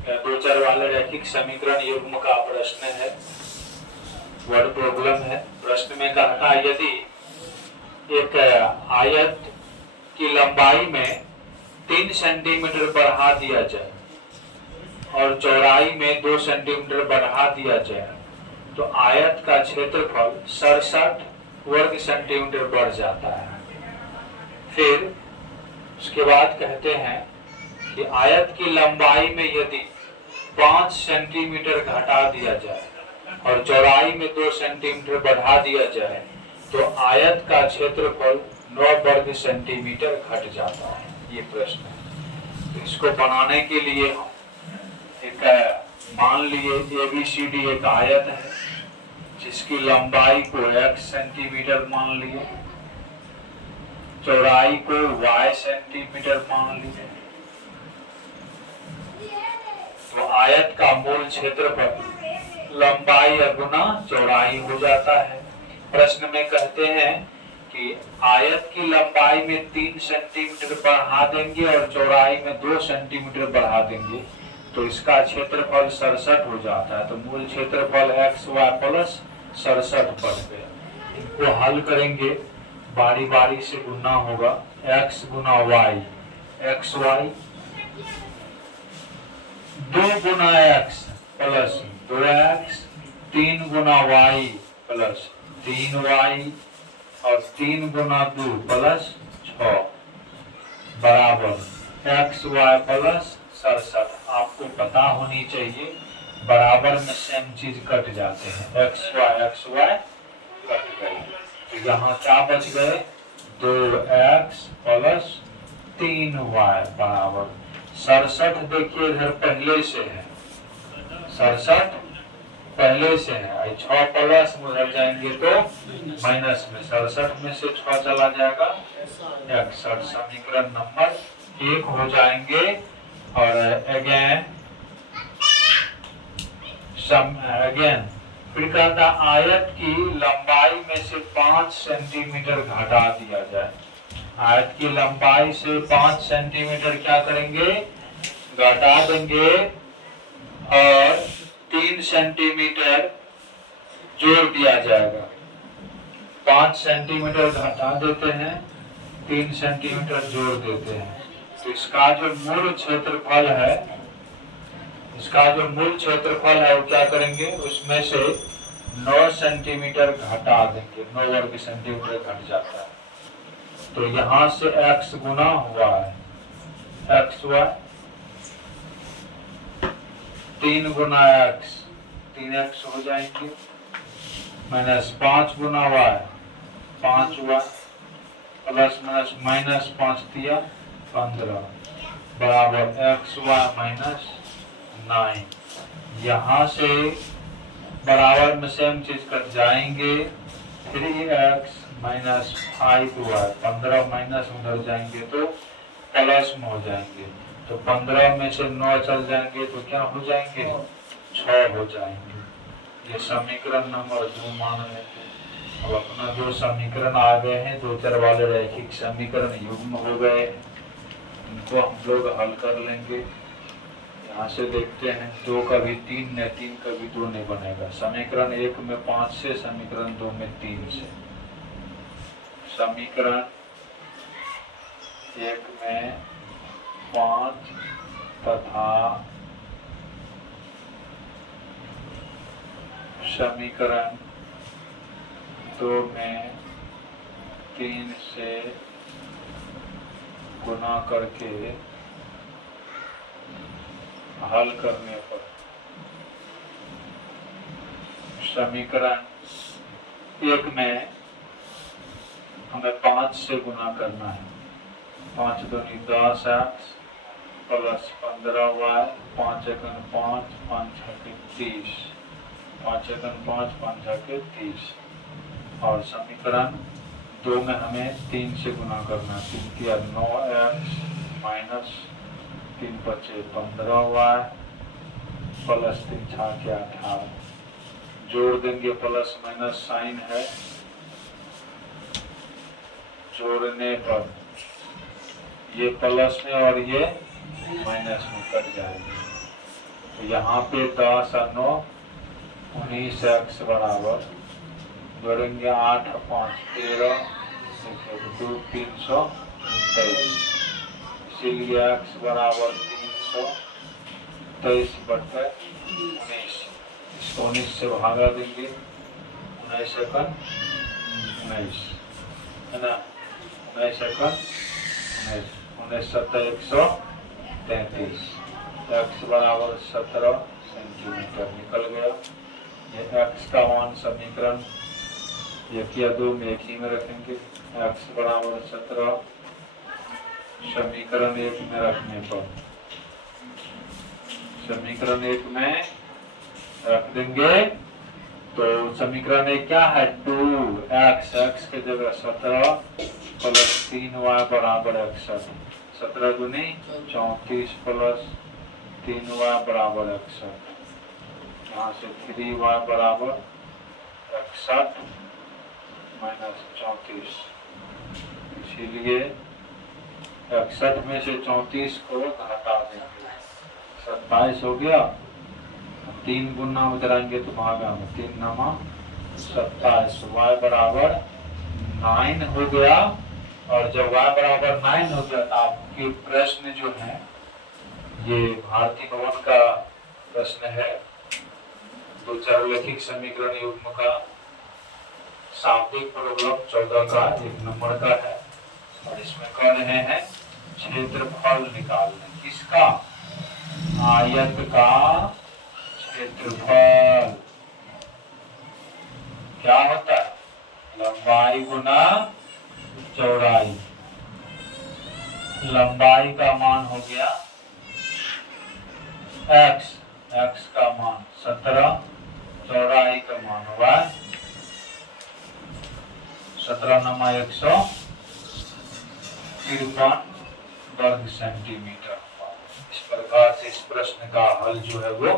दो चर वाले रैखिक समीकरण युग्म का प्रश्न है, वर्ड प्रॉब्लम है। प्रश्न में कहता है यदि एक आयत की लंबाई में 3 सेंटीमीटर बढ़ा दिया जाए और चौड़ाई में 2 सेंटीमीटर बढ़ा दिया जाए तो आयत का क्षेत्रफल 67 वर्ग सेंटीमीटर बढ़ जाता है। फिर उसके बाद कहते हैं कि आयत की लंबाई में यदि 5 सेंटीमीटर घटा दिया जाए और चौड़ाई में 2 सेंटीमीटर बढ़ा दिया जाए तो आयत का क्षेत्रफल 9 वर्ग सेंटीमीटर घट जाता है। ये प्रश्न है। तो इसको बनाने के लिए हम एक मान लिए ABCD एक आयत है जिसकी लंबाई को x सेंटीमीटर मान लिए, चौड़ाई को y सेंटीमीटर मान लिए, तो आयत का मूल क्षेत्रफल लंबाई गुना चौड़ाई हो जाता है। प्रश्न में कहते हैं कि आयत की लंबाई में 3 सेंटीमीटर बढ़ा देंगे और चौड़ाई में 2 सेंटीमीटर बढ़ा देंगे तो इसका क्षेत्रफल 67 हो जाता है। तो मूल क्षेत्रफल XY प्लस 67 बढ़ गया। इनको हल करेंगे, बारी बारी से गुना होगा। x गुना y, XY 2 गुना x प्लस 2x, 3 गुना y प्लस 3y और 3 गुना 2 प्लस 6 बराबर XY प्लस 67। आपको पता होनी चाहिए बराबर में सेम चीज कट जाते हैं, XY कट गए तो यहाँ क्या बच गए 2x प्लस 3y बराबर 67। देखिए इधर पहले से है, 67 पहले से है, 6 प्लस में उधर जाएंगे तो माइनस में, 67 में से 6 चला जाएगा 61। समीकरण नंबर 1 हो जाएंगे। और अगेन फिर कहता आयत की लंबाई में से 5 सेंटीमीटर घटा दिया जाए। आयत की लंबाई से 5 सेंटीमीटर क्या करेंगे, घटा देंगे और 3 सेंटीमीटर जोड़ दिया जाएगा। 5 सेंटीमीटर घटा देते हैं, 3 सेंटीमीटर जोड़ देते हैं तो इसका जो मूल क्षेत्रफल है, वो क्या करेंगे, उसमें से 9 सेंटीमीटर घटा देंगे, 9 वर्ग सेंटीमीटर घट जाता है। तो यहाँ से x गुना हुआ है XY, 3 गुना x 3x हो जाएंगे, माइनस 5 गुना y 5y plus minus minus 5 दिया 15 बराबर XY माइनस 9। यहाँ से बराबर में सेम चीज कट जाएंगे, 3x माइनस 5y 15 माइनस उधर जाएंगे तो प्लस में हो जाएंगे। तो 15 में से 9 चल जाएंगे तो क्या हो जाएंगे 6 हो जाएंगे। ये समीकरण नंबर 2 मान लेते हैं। अब अपना 2 समीकरण आ गए हैं, 2 चर वाले रैखिक समीकरण युग्म हो गए, इनको हम लोग हल कर लेंगे। यहाँ से देखते हैं 2 का भी 3 नहीं, 3 का भी 2 नहीं बनेगा। समीकरण 1 में 5 से, समीकरण 2 में 3 से। समीकरण 1 में 5 तथा समीकरण 2 में 3 से गुना करके हल करने पर समीकरण 1 में हमें 5 से गुना करना है। 5 दूनी 10x प्लस 15y, 5 एकन 5, 5 छके 30, 5 एकन 5, 5 छके 30। और समीकरण 2 में हमें 3 से गुना करना है। 3 किया 9x माइनस 3 बचे 15y प्लस 3 छके 18। जोड़ देंगे, प्लस माइनस साइन है, जोड़ने पर ये प्लस में और ये माइनस में कट जाएगी। यहाँ पे 10 और 9 19 x बराबर जोड़ेंगे 8 और 5 13 2 323, इसीलिए x बराबर 323/19। इसको 19 से भागा देंगे, 19 सेकंड 19 है ना, 19 सेकंड 19 19 7 133, x बराबर 17 सेंटीमीटर निकल गया। ये x का मान समीकरण 1 या 2 में एक ही में रखेंगे। x बराबर 17 समीकरण 1 में रखने पर समीकरण 1 में रख देंगे तो समीकरण 1 क्या है, 2x, x के जगह 17 प्लस 3y बराबर 61, 17 दूनी 34 प्लस 3y बराबर 61, यहाँ से 3y बराबर 61 माइनस 34, इसीलिए 61 में से 34 को घटा देंगे, 27 हो गया। 3 गुना में कराएंगे तो भागा में 3 नमा 27, y बराबर 9 हो गया। और जब y बराबर 9 हो गया तो आपके प्रश्न जो है ये भारतीय भवन का प्रश्न है, दो चाररैखिक समीकरण युग्म का शाब्दिक प्रॉब्लम 14 का 1 नंबर का है। और इसमें कह रहे हैं क्षेत्रफल निकालने, किसका, आयत का क्षेत्रफल क्या होता है, लंबाई गुना चौड़ाई। लंबाई का मान हो गया x, x का मान 17, चौड़ाई का मान हुआ 17 नमा 153 वर्ग सेंटीमीटर। इस प्रकार से इस प्रश्न का हल जो है वो